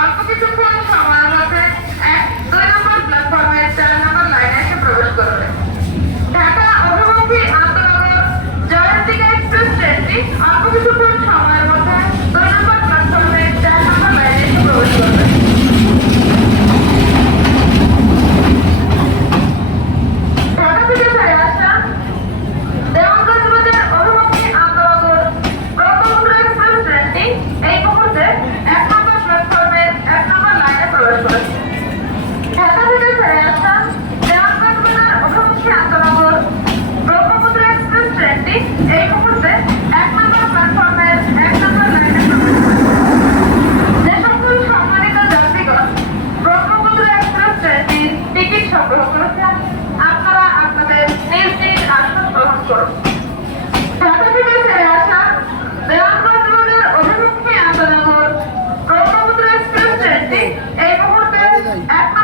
অল্প কিছুক্ষণ সময়ের মধ্যে এক দুই নম্বর প্ল্যাটফর্মের চার নম্বর লাইনে এসে প্রবেশ করবে। ঢাকা অভিমুখী আন্তনগর জয়ান্তিকা এক্সপ্রেস ট্রেনটি অল্প কিছুক্ষণ এই মুহূর্তে এক নম্বর প্ল্যাটফর্মের যে সকল সম্মানিত যাত্রীগণ ব্রহ্মপুত্র এক্সপ্রেস টিকিট সংগ্রহ